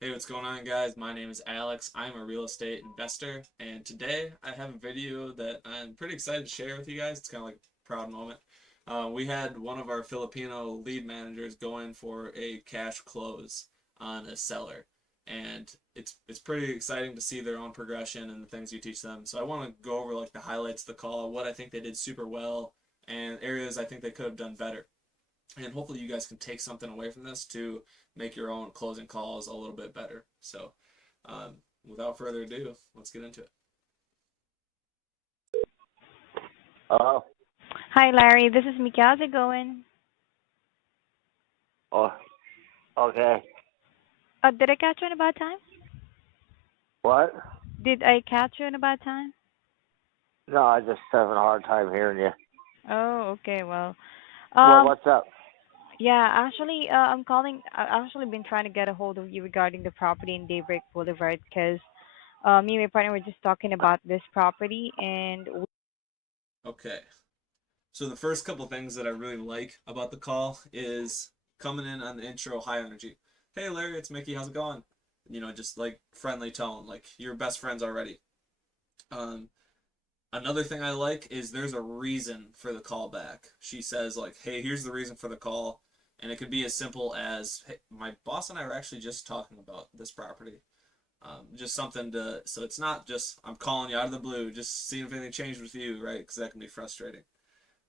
Hey, what's going on, guys? My name is Alex. I'm a real estate investor, and today I have a video that I'm pretty excited to share with you guys. It's kind of like a proud moment. We had one of our Filipino lead managers go in for a cash close on a seller, and it's pretty exciting to see their own progression and the things you teach them. So I want to go over like the highlights of the call, what I think they did super well, and areas I think they could have done better. And hopefully you guys can take something away from this to make your own closing calls a little bit better. So, um, without further ado, let's get into it. Oh, Hi, Larry. This is Mika. How's it going? oh, okay. Did I catch you in a bad time? What? Did I catch you in a bad time? No, I just having a hard time hearing you. Oh, okay. Well, Well, um, what's up? yeah. Actually, I'm calling. I've actually been trying to get a hold of you regarding the property in Daybreak Boulevard because me and my partner were just talking about this property, and Okay. So the first couple things that I really like about the call is coming in on the intro, high energy. Hey Larry, it's Mickey. How's it going? Just like friendly tone, like you're best friends already. Um, Another thing I like is there's a reason for the call back. She says like, "Hey, here's the reason for the call," and it could be as simple as, "Hey, my boss and I were actually just talking about this property." Just something to, so it's not just I'm calling you out of the blue, just seeing if anything changed with you, right? Because that can be frustrating.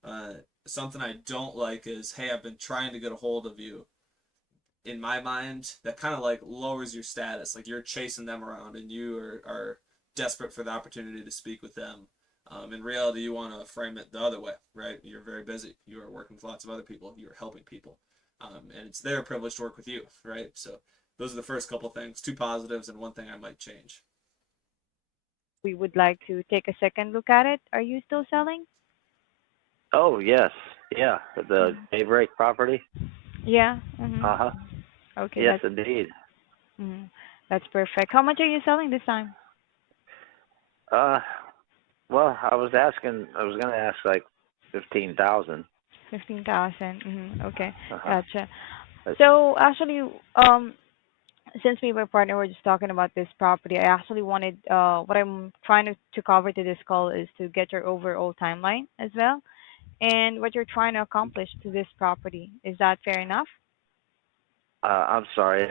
Uh, Something I don't like is, "Hey, I've been trying to get a hold of you." In my mind, that kind of like lowers your status. Like you're chasing them around and are desperate for the opportunity to speak with them. In reality, you want to frame it the other way, right? You're very busy. You are working with lots of other people. You're helping people. And it's their privilege to work with you, right? So those are the first couple things, two positives and one thing I might change. we would like to take a second look at it. Are you still selling? Oh, yes. Yeah, the Daybreak property. Yeah. Mm-hmm. Uh-huh. Okay, Yes, indeed. that's perfect. How much are you selling this time? Uh, well, I was gonna ask like 15,000. 15,000. Okay, Uh-huh. gotcha. But, So actually, since me and my partner were just talking about this property, I actually wanted what I'm trying to cover to this call is to get your overall timeline as well and what you're trying to accomplish to this property. Is that fair enough? I'm sorry,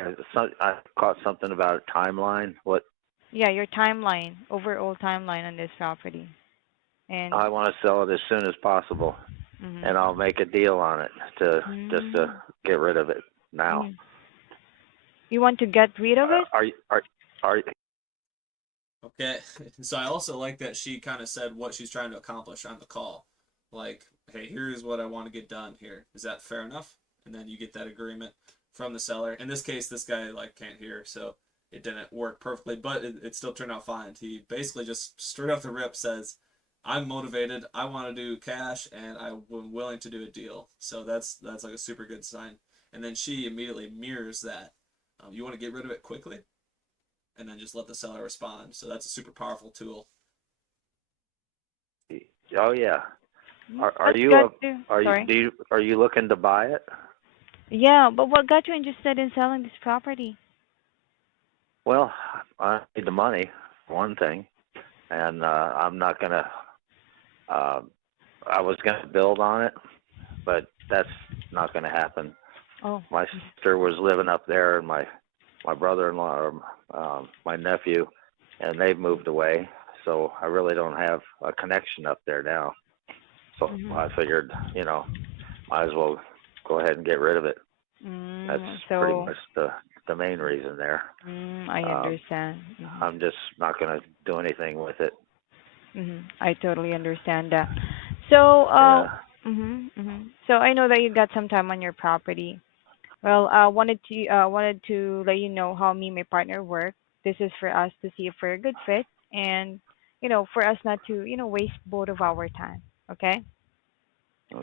I caught something about a timeline. What Yeah, your timeline, overall timeline on this property. And I want to sell it as soon as possible, and mm-hmm. I'll make a deal on it to just to Mm-hmm. get rid of it now. You want to get rid of it? Are you are you, Okay. So I also like that she kind of said what she's trying to accomplish on the call. Like, hey, here's what I want to get done here. Is that fair enough? And then you get that agreement from the seller. In this case, this guy like can't hear, so it didn't work perfectly, but it still turned out fine. He basically just straight off the rip says, "I'm motivated. I want to do cash, and I'm willing to do a deal." So that's like a super good sign. And then she immediately mirrors that. You want to get rid of it quickly? And then just let the seller respond. So that's a super powerful tool. oh yeah. Are What you got a you? are you Sorry. do you, are you looking to buy it? Yeah, but what got you interested in selling this property? Well, I need the money for one thing, and I'm not gonna. Uh, I was gonna build on it, but that's not gonna happen. Oh, My sister was living up there, and my brother-in-law, or my nephew, and they've moved away. So I really don't have a connection up there now. So I mm-hmm. figured, might as well go ahead and get rid of it. That's pretty So much the main reason there. I Um, understand. I'm just not going to do anything with it. I totally understand that. So, Yeah. so I know that you got some time on your property. Well, I wanted to let you know how me and my partner work. This is for us to see if we're a good fit, and for us not to waste both of our time. Okay,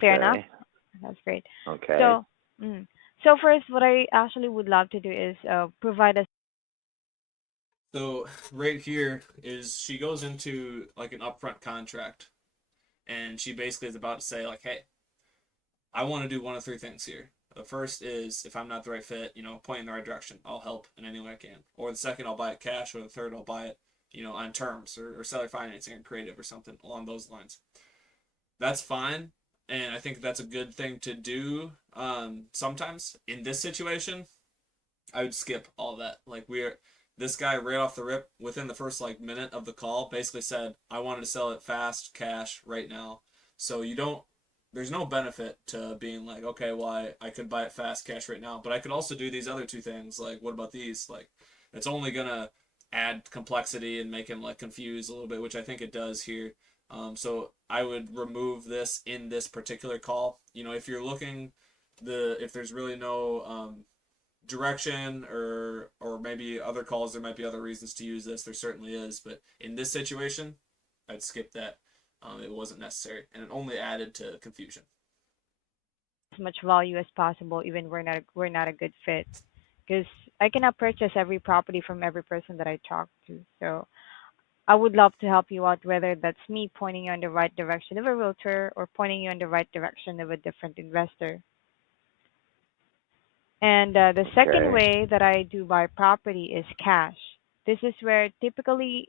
fair enough. Okay. That's great. Okay. So, mm, so first, what I actually would love to do is provide us. So right here is she goes into like an upfront contract, and she basically is about to say like, "Hey, I want to do one of three things here. The first is if I'm not the right fit, point in the right direction. I'll help in any way I can. Or the second, I'll buy it cash. Or the third, I'll buy it, on terms or seller financing or creative or something along those lines. That's fine. And I think that's a good thing to do. Sometimes in this situation, I would skip all that. Like this guy right off the rip within the first like minute of the call basically said, I wanted to sell it fast, cash, right now. So there's no benefit to being like, okay, well, I could buy it fast, cash right now, but I could also do these other two things. Like, what about these? Like, it's only gonna add complexity and make him like confused a little bit, which I think it does here. So I would remove this in this particular call. If you're looking if there's really no direction or maybe other calls, there might be other reasons to use this. There certainly is, but in this situation, I'd skip that. It wasn't necessary, and it only added to confusion. As much value as possible, even we're not a good fit, because I cannot purchase every property from every person that I talk to. So I would love to help you out, whether that's me pointing you in the right direction of a realtor or pointing you in the right direction of a different investor. And the second Okay. way that I do buy property is cash. This is where typically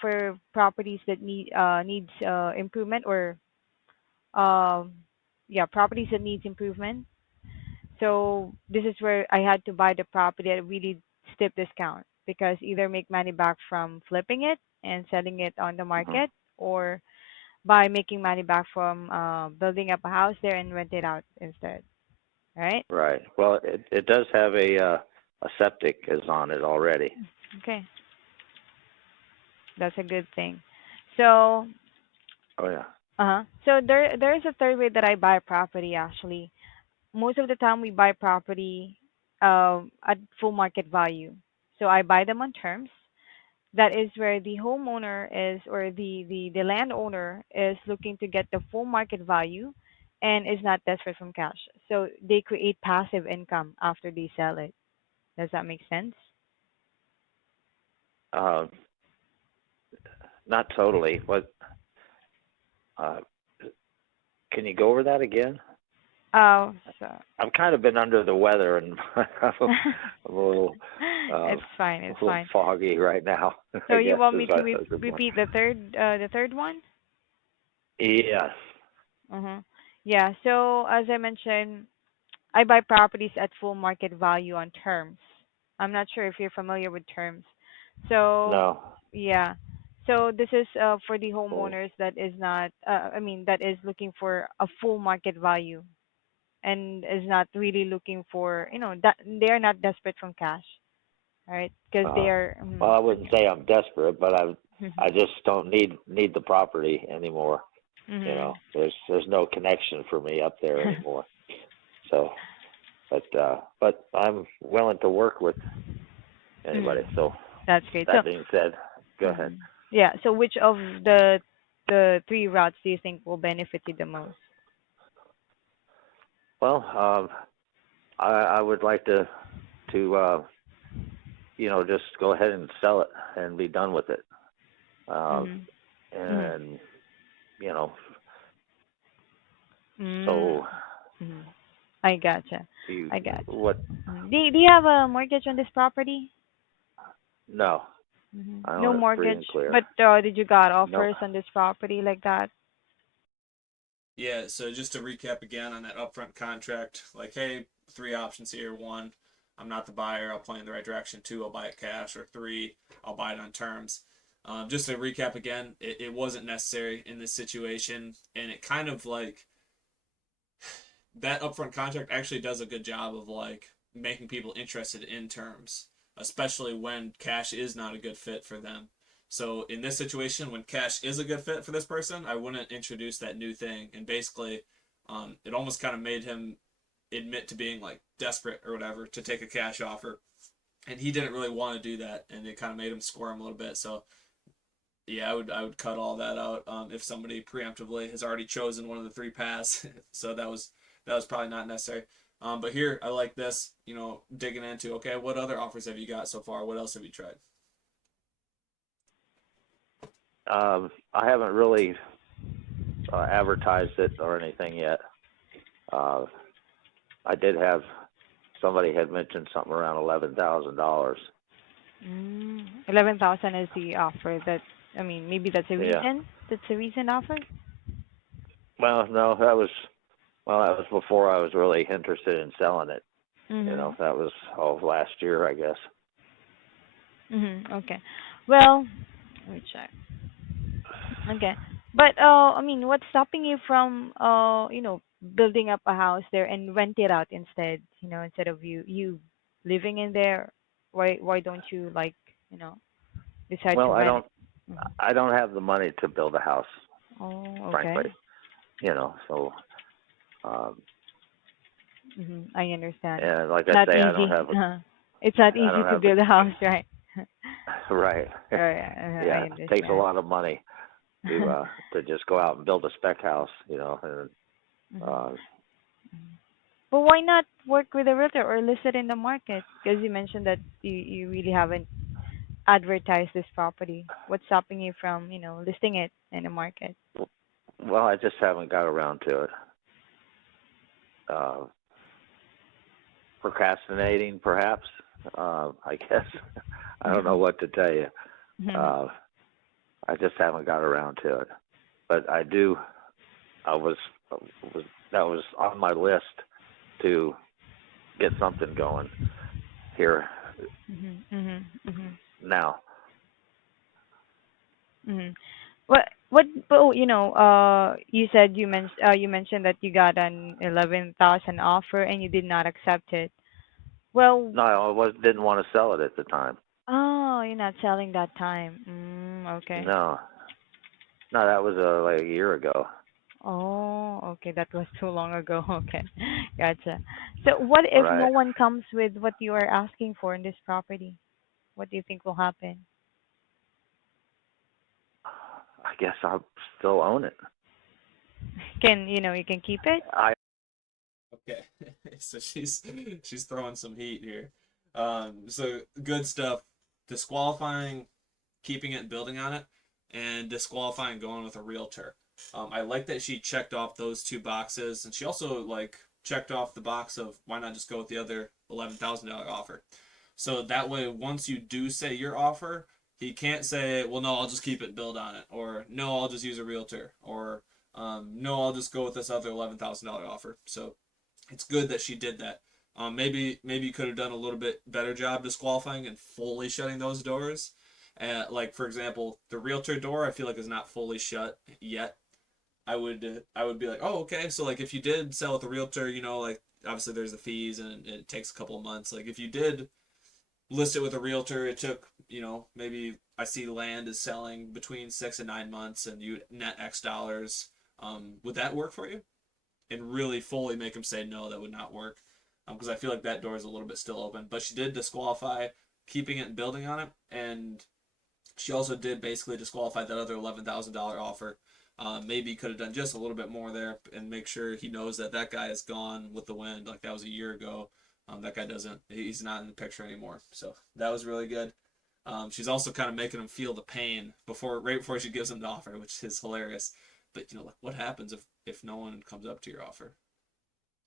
for properties that needs improvement, or um yeah, properties that needs improvement. So this is where I had to buy the property at a really steep discount, because either make money back from flipping it and selling it on the Hmm. market, or by making money back from building up a house there and rent it out instead, right? Right. Well, it does have a septic is on it already. Okay, that's a good thing. So, Oh yeah. so there's a third way that I buy property actually. Most of the time we buy property at full market value. So I buy them on terms. That is where the homeowner is, or the landowner is looking to get the full market value and is not desperate from cash. So they create passive income after they sell it. Does that make sense? Uh, Not totally. What? Uh, can you go over that again? Oh, so I've kind of been under the weather and I'm a little uh, it's fine. a It's little fine. foggy right now. So I you guess want is me to a good one. repeat the third one? Yes. Uh-huh. Yeah. So as I mentioned, I buy properties at full market value on terms. I'm not sure if you're familiar with terms. So, No. yeah. So this is for the Oh. homeowners that is not, I mean, that is looking for a full market value and is not really looking for, that they are not desperate from cash, right? Because they Uh, are, well, I wouldn't okay. say I'm desperate, but I just don't need the property anymore. Mhm. There's no connection for me up there anymore. So, but I'm willing to work with Mhm. anybody. So That's great. So, that being said, go ahead. mhm. Yeah. So, which of the three routes do you think will benefit you the most? Well, I would like to just go ahead and sell it and be done with it. Uh, Mhm. Mhm. and you know, Mm. so Mhm. I gotcha. do you I gotcha. what? Do you have a mortgage on this property? No, I No own it free mortgage, and clear. but did you got No. offers on this property like that? Yeah, so just to recap again on that upfront contract, like, hey, three options here. One, I'm not the buyer, I'll point in the right direction. Two, I'll buy it cash. Or three, I'll buy it on terms. Just to recap again, it wasn't necessary in this situation, and it kind of like that upfront contract actually does a good job of like making people interested in terms, especially when cash is not a good fit for them. So in this situation, when cash is a good fit for this person, I wouldn't introduce that new thing. And basically, it almost kind of made him admit to being like desperate or whatever to take a cash offer, and he didn't really want to do that, and it kind of made him squirm a little bit. So yeah, I would cut all that out if somebody preemptively has already chosen one of the three paths. So that was probably not necessary. But here I like this, digging into okay, what other offers have you got so far? What else have you tried? I haven't really advertised it or anything yet. Uh, I did have somebody had mentioned something around $11,000. 11,000 is the offer. That I mean, maybe that's a Yeah. reason. That's a recent offer. Well, no, that was before I was really interested in selling it. Mhm. That was last year, I guess. Mhm. Okay. Well, let me check. Okay. But I mean, what's stopping you from building up a house there and rent it out instead? Instead of you living in there, why don't you like you know decide to Well, rent it? Mhm. I don't have the money to build a house, Oh, okay. frankly. So um, I understand. and like I Not say, easy. It's not I easy don't to have the build a house, right? right. Right. Yeah, I it takes a understand. lot of money to just go out and build a spec house, and Mhm. uh, But why not work with a realtor or list it in the market? Because you mentioned that you really haven't advertised this property. What's stopping you from, listing it in the market? well, I just haven't got around to it. Uh, Procrastinating, perhaps. I guess I don't know what to tell you. Uh, I just haven't got around to it, but I do. I was that was on my list to get something going here Mhm. Mhm. Mhm. now. Mhm. What? Oh, you said you mentioned that you got an 11,000 offer and you did not accept it. Well, No, didn't want to sell it at the time. oh, you're not selling that time. Okay. No, no, that was like a year ago. Oh, okay. That was too long ago. Okay. Gotcha. So what if no Right. one comes with what you are asking for in this property? What do you think will happen? I guess I'll still own it. You can keep it? I Okay, so she's throwing some heat here. So good stuff. Disqualifying, keeping it and building on it, and disqualifying going with a realtor. I like that she checked off those two boxes, and she also like checked off the box of why not just go with the other $11,000 offer. So that way, once you do say your offer, he can't say, "Well, no, I'll just keep it and build on it," or "No, I'll just use a realtor," or "No, I'll just go with this other $11,000 offer." So it's good that she did that. Maybe you could have done a little bit better job disqualifying and fully shutting those doors. Like for example, the realtor door I feel like is not fully shut yet. I would be like, oh okay, so like if you did sell with a realtor, like obviously there's the fees and it takes a couple of months. Like if you did list it with a realtor, it took maybe I see land is selling between 6 and 9 months, and you net X dollars. Would that work for you? And really fully make him say no, that would not work, because I feel like that door is a little bit still open. But she did disqualify keeping it and building on it, and she also did basically disqualify that other $11,000 offer. Maybe could have done just a little bit more there and make sure he knows that that guy is gone with the wind. Like that was a year ago. That guy he's not in the picture anymore. So that was really good. She's also kind of making him feel the pain right before she gives him the offer, which is hilarious. But like, what happens if no one comes up to your offer?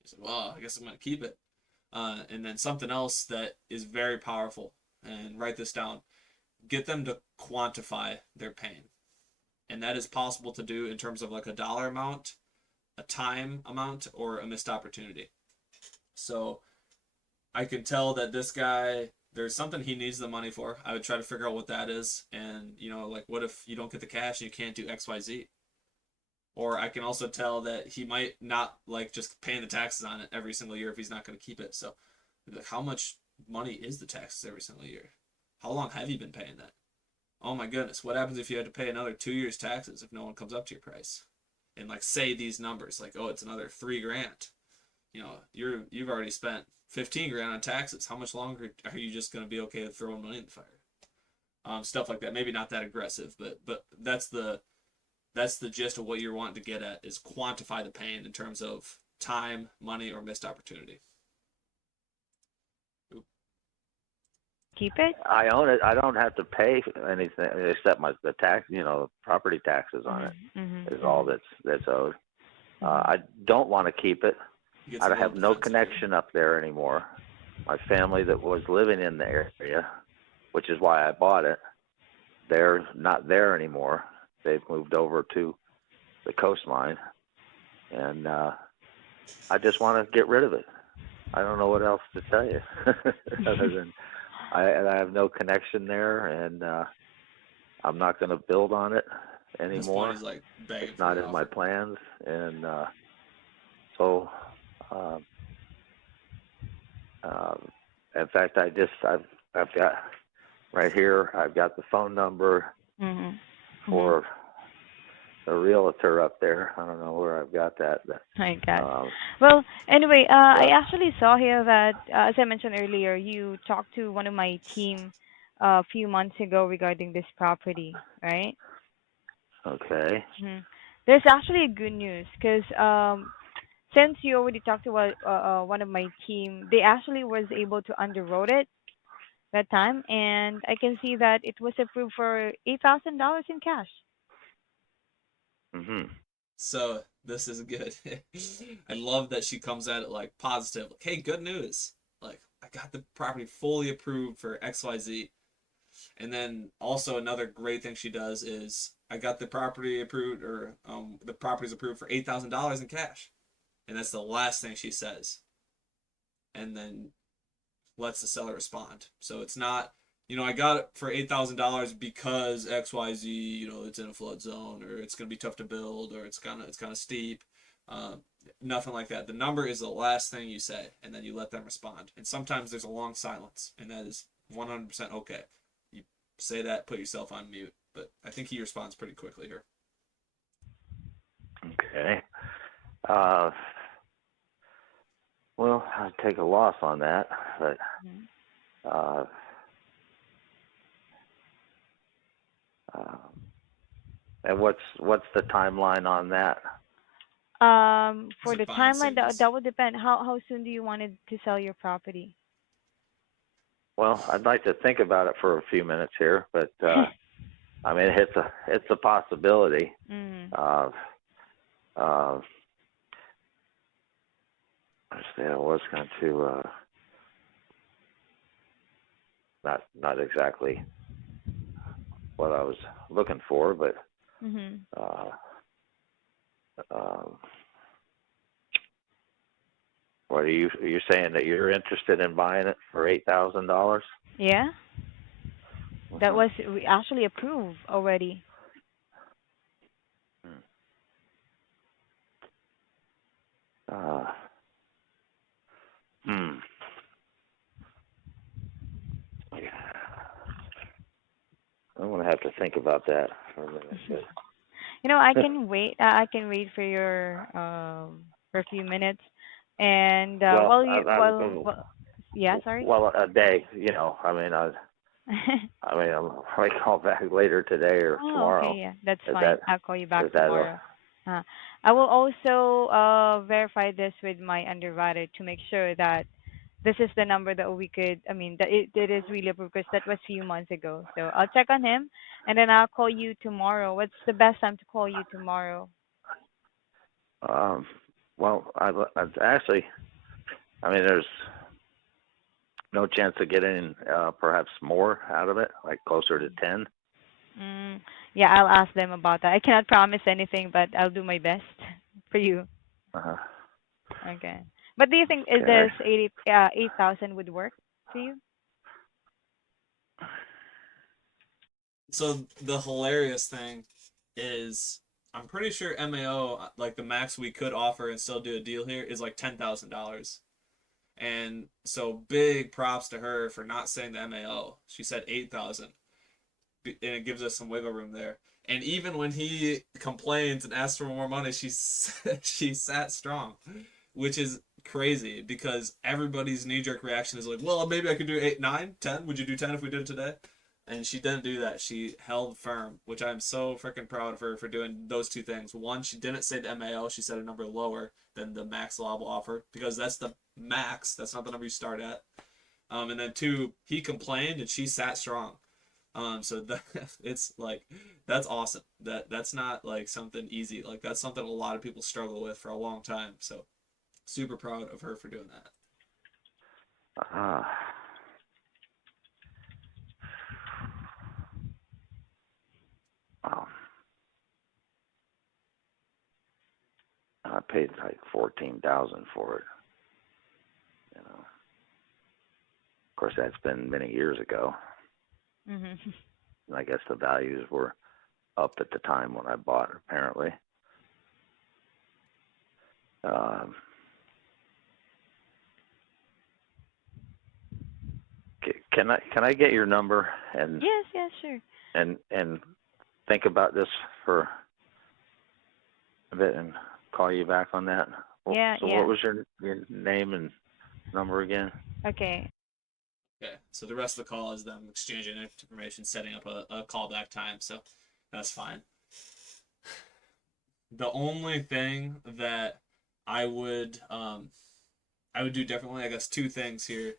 He said, "Well, I guess I'm gonna keep it." And then something else that is very powerful, and write this down: get them to quantify their pain, and that is possible to do in terms of like a dollar amount, a time amount, or a missed opportunity. So I can tell that this guy, there's something he needs the money for. I would try to figure out what that is, and like what if you don't get the cash and you can't do XYZ? Or I can also tell that he might not like just paying the taxes on it every single year if he's not going to keep it. So, like, how much money is the taxes every single year? How long have you been paying that? Oh my goodness, what happens if you had to pay another 2 years taxes if no one comes up to your price? And like say these numbers, like, oh, it's another 3 grand. You've already spent 15 grand on taxes. How much longer are you just going to be okay with throwing money in the fire? Stuff like that. Maybe not that aggressive, but that's the gist of what you're wanting to get at, is quantify the pain in terms of time, money, or missed opportunity. Oop. Keep it? I own it. I don't have to pay anything except the tax. Property taxes on Mhm. it Mhm. is all Mhm. that's owed. Mhm. I don't want to keep it. gets a I little have no defensive here. connection up there anymore. My family that was living in the area, which is why I bought it, they're not there anymore. They've moved over to the coastline, and I just want to get rid of it. I don't know what else to tell you other than I have no connection there, and I'm not going to build on it At this point, anymore. he's like begging It's for not the in my offer. plans, and so uh, uh, in fact, I've got right here. I've got the phone number Mhm. Mhm. for the realtor up there. I don't know where I've got that, but My God. uh, Well, anyway, I but actually saw here that, as I mentioned earlier, you talked to one of my team a few months ago regarding this property, right? okay. Hmm. There's actually good news because since you already talked to one of my team, they actually was able to underwrote it that time, and I can see that it was approved for $8,000 in cash. Mhm. So this is good. I love that she comes at it like positive. Like, hey, good news. Like, I got the property fully approved for XYZ. And then also another great thing she does is I got the property approved, or the property's approved for $8,000 in cash. And that's the last thing she says. And then lets the seller respond. So it's not, I got it for $8,000 because XYZ, it's in a flood zone, or it's gonna be tough to build, or it's kind of steep. Uh, Nothing like that. The number is the last thing you say, and then you let them respond. And sometimes there's a long silence, and that is 100% okay. You say that, put yourself on mute. But I think he responds pretty quickly here. Okay. Uh, well, I'll take a loss on that, but Mhm. uh, uh, and what's the timeline on that? Is For it the buying timeline, singles? that would depend. How soon do you want it to sell your property? Well, I'd like to think about it for a few minutes here, but I mean, it's a possibility. Mm. Uh, uh, I say I was going to not exactly what I was looking for, but Mhm. uh, uh, what are you saying that you're interested in buying it for $8,000? Yeah, that Mm-hmm. was actually approved already. Uh, hmm. I'm gonna have to think about that for a minute. I But can wait. I can wait for your for a few minutes, and well, yeah, sorry. well, a day. I mean, I might call back later today or Oh, okay, tomorrow. yeah, that's Is fine. that I'll call you back is that tomorrow. Uh, I will also verify this with my underwriter to make sure that this is the number that we could. I mean, that it is really approved because that was a few months ago. So I'll check on him, and then I'll call you tomorrow. What's the best time to call you tomorrow? um, well, I actually, I mean, there's no chance of getting perhaps more out of it, like closer to 10. Mm, yeah, I'll ask them about that. I cannot promise anything, but I'll do my best for you. Uh, Okay. But do you think is okay. this 8,000 would work for you? So the hilarious thing is, I'm pretty sure MAO, like the max we could offer and still do a deal here, is like $10,000. And so big props to her for not saying the MAO. She said 8,000, and it gives us some wiggle room there. And even when he complains and asks for more money, she sat strong, which is crazy because everybody's knee jerk reaction is like, well, maybe I could do 8, 9, 10. Would you do 10 if we did it today? And she didn't do that. She held firm, which I'm so freaking proud of her for doing those two things. One, she didn't say the MAO. She said a number lower than the max allowable offer because that's the max. That's not the number you start at. And then two, he complained and she sat strong. So that it's like that's awesome. That's not like something easy. Like that's something a lot of people struggle with for a long time. So Super proud of her for doing that. Ah, wow. I paid like 14,000 for it. You know, of course, that's been many years ago. Mhm. And I guess the values were up at the time when I bought it, apparently. Um, can I get your number and Yes, yes, sure. and think about this for a bit and call you back on that? Yeah, So what yeah. was your name and number again? Okay. Okay, so the rest of the call is them exchanging information, setting up a callback time, so that's fine. The only thing that I would um I would do differently, I guess two things here,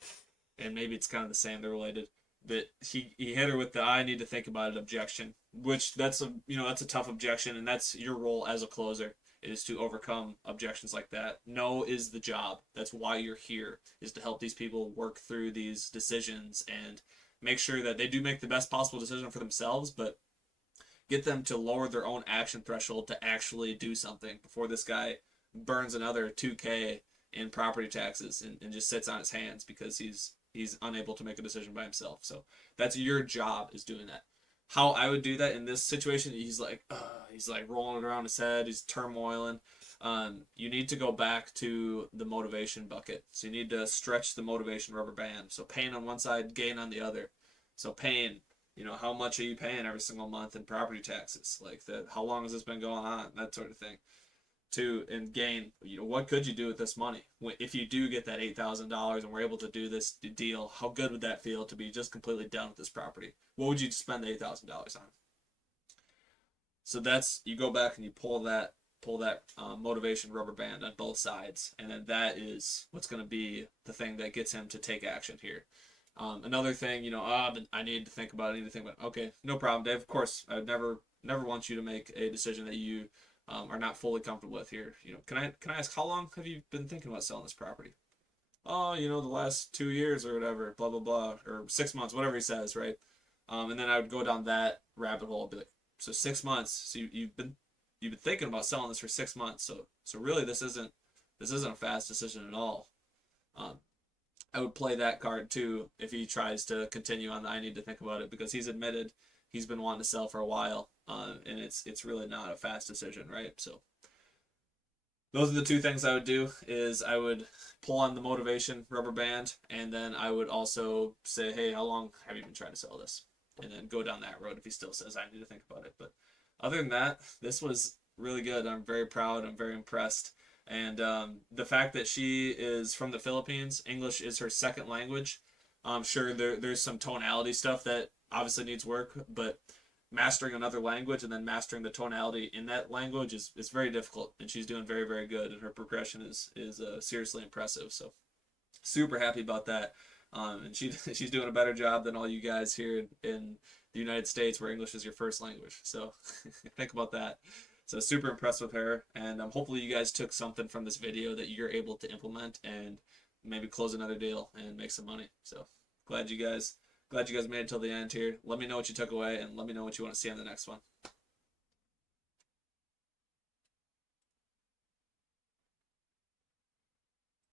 and maybe it's kind of the same, they're related. That he hit her with the I need to think about it objection, which that's a that's a tough objection, and that's your role as a closer is to overcome objections like that. No is the job. That's why you're here is to help these people work through these decisions and make sure that they do make the best possible decision for themselves, but get them to lower their own action threshold to actually do something before this guy burns another 2K in property taxes and just sits on his hands because he's unable to make a decision by himself. So that's your job is doing that. How I would do that in this situation, he's like rolling it around his head, he's turmoiling. You need to go back to the motivation bucket. So you need to stretch the motivation rubber band. So pain on one side, gain on the other. So pain, how much are you paying every single month in property taxes? Like that, how long has this been going on? That sort of thing. And gain, what could you do with this money? If you do get that $8,000 and we're able to do this deal, how good would that feel to be just completely done with this property? What would you spend the $8,000 on? So that's, you go back and you pull that motivation rubber band on both sides, and then that is what's going to be the thing that gets him to take action here. Another thing, I need to think about it. I need to think about it. Okay, no problem, Dave. Of course, I would never want you to make a decision that you are not fully comfortable with here. Can I ask how long have you been thinking about selling this property? Oh, the last 2 years or whatever, blah blah blah, or 6 months, whatever he says, right? And then I would go down that rabbit hole. I'd be like, so 6 months. So you've been thinking about selling this for 6 months. So really, this isn't a fast decision at all. Um, I would play that card too if he tries to continue on the I need to think about it because he's admitted he's been wanting to sell for a while, and it's really not a fast decision, right? So those are the two things I would do is I would pull on the motivation rubber band, and then I would also say, hey, how long have you been trying to sell this? And then go down that road if he still says I need to think about it. But other than that, this was really good. I'm very proud. I'm very impressed. And the fact that she is from the Philippines, English is her second language. I'm sure there's some tonality stuff that obviously needs work, but mastering another language and then mastering the tonality in that language is very difficult, and she's doing very very good, and her progression is seriously impressive. So super happy about that. And she's doing a better job than all you guys here in the United States where English is your first language. So think about that. So super impressed with her, and hopefully you guys took something from this video that you're able to implement and maybe close another deal and make some money. So glad you guys made it till the end here. Let me know what you took away, and let me know what you want to see on the next one.